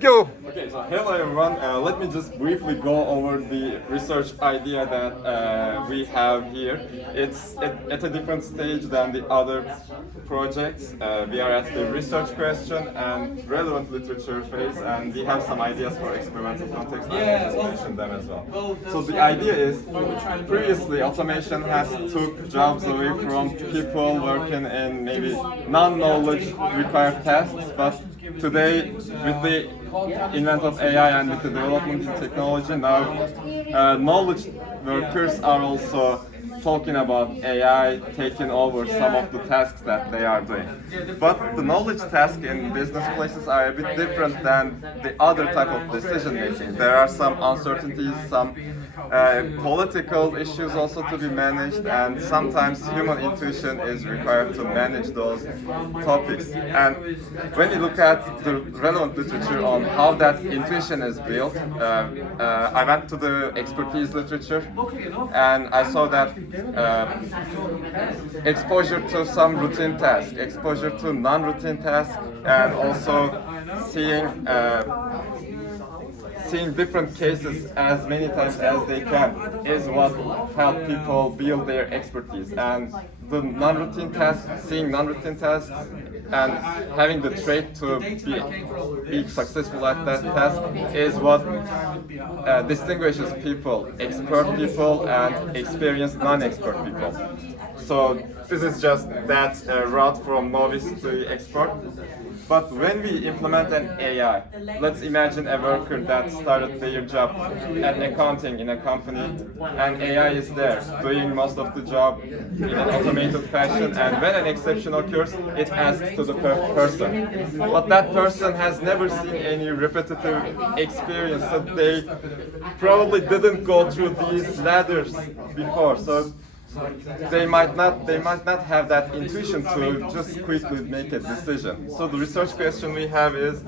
go. Okay, so hello everyone. Let me just briefly go over the research idea that we have here. It's at a different stage than the other projects. We are at the research question and relevant literature phase, and we have some ideas for experimental context. I want to mention them as well. So the idea is, previously automation has took jobs away from people working in maybe non-knowledge required tasks, but today, with the invent of AI and with the development in technology, now knowledge workers are also talking about AI taking over some of the tasks that they are doing. But the knowledge tasks in business places are a bit different than the other type of decision making. There are some uncertainties, some political issues also to be managed, and sometimes human intuition is required to manage those topics. And when you look at the relevant literature on how that intuition is built, I went to the expertise literature and I saw that exposure to some routine tasks, exposure to non-routine tasks, and also seeing different cases as many times as they can is what help people build their expertise. And the non-routine tasks, seeing non-routine tasks and having the trait to be successful at that task is what distinguishes people, expert people and experienced non-expert people. So this is just that route from novice to expert. But when we implement an AI, let's imagine a worker that started their job at accounting in a company, and AI is there doing most of the job in an automated fashion, and when an exception occurs, it asks to the person. But that person has never seen any repetitive experience, so they probably didn't go through these ladders before. So they might not have that intuition to just quickly make a decision. So the research question we have is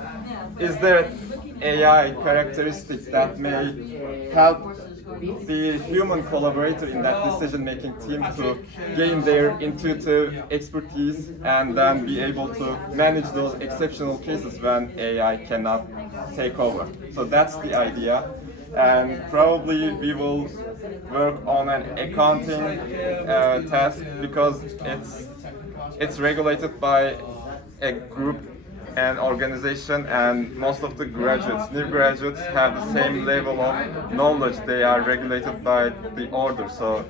there an AI characteristic that may help the human collaborator in that decision-making team to gain their intuitive expertise and then be able to manage those exceptional cases when AI cannot take over. So that's the idea. And probably we will work on an accounting task because it's regulated by a group and organization, and most of the new graduates have the same level of knowledge. They are regulated by the order, so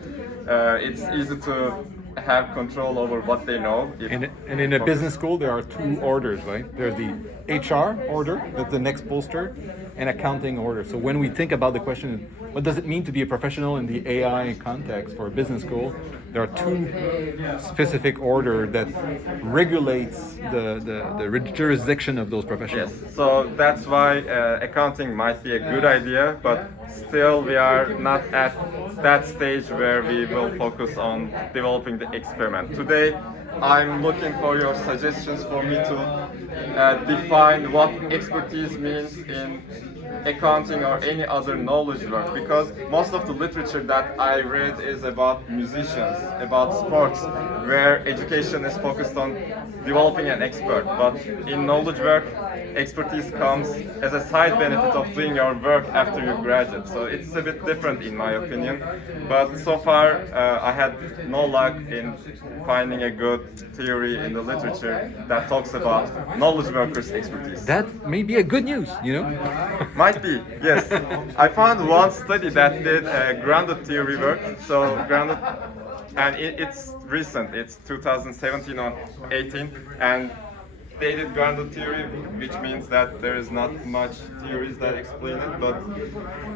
it's easy to have control over what they know. And in a business school, there are two orders, right? There's the HR order, that's the next poster, and accounting order. So when we think about the question, what does it mean to be a professional in the AI context for a business school? There are two specific order that regulates the jurisdiction of those professionals. Yes, so that's why accounting might be a good idea, but still we are not at that stage where we will focus on developing the experiment. Today, I'm looking for your suggestions for me to define what expertise means in accounting or any other knowledge work, because most of the literature that I read is about musicians, about sports, where education is focused on developing an expert. But in knowledge work, expertise comes as a side benefit of doing your work after you graduate. So it's a bit different in my opinion. But so far, I had no luck in finding a good theory in the literature that talks about knowledge workers' expertise. That may be a good news, you know? Might be, yes. I found one study that did grounded theory work. So grounded, and it's recent. It's 2017 or 18, and they did grounded theory, which means that there is not much theories that explain it, but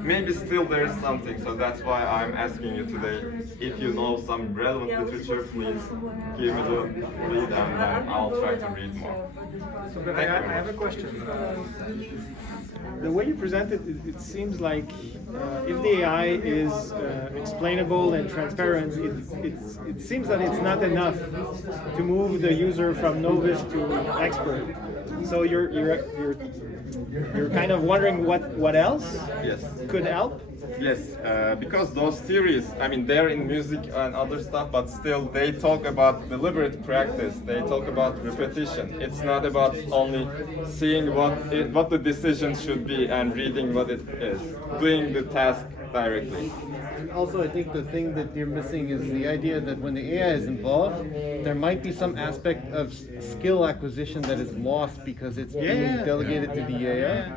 maybe still there is something. So that's why I'm asking you today. If you know some relevant literature, please give me the read, and then I'll try to read more. So I have a question. The way you present it, it seems like if the AI is explainable and transparent, it seems that it's not enough to move the user from novice to expert. So you're kind of wondering what else Yes. could help. Yes, because those theories, I mean, they're in music and other stuff, but still they talk about deliberate practice. They talk about repetition. It's not about only seeing what the decision should be and reading what it is, doing the task directly. And also, I think the thing that you're missing is the idea that when the AI is involved, there might be some aspect of skill acquisition that is lost because it's being delegated to the AI.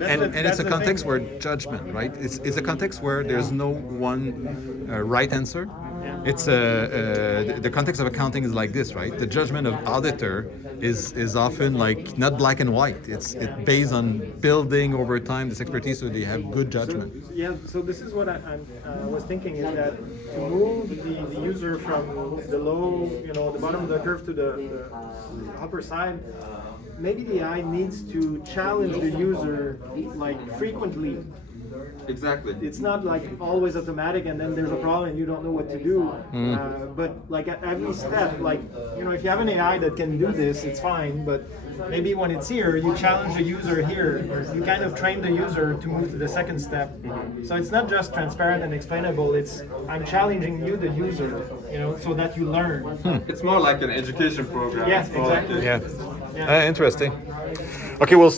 And it's a context where judgment, right? It's a context where there's no one right answer. It's the context of accounting is like this, right? The judgment of auditor is often like not black and white. It's based on building over time this expertise, so they have good judgment. So this is what I was thinking, is that to move the user from the low, the bottom of the curve to the upper side, maybe the AI needs to challenge the user like frequently. Exactly. It's not like always automatic and then there's a problem and you don't know what to do. But like at every step, like, if you have an AI that can do this, it's fine. But maybe when it's here, you challenge the user here. You kind of train the user to move to the second step. So it's not just transparent and explainable. It's I'm challenging you, the user, so that you learn. It's more like an education program. Yes, It's more like exactly. Yeah. Interesting. Okay, we'll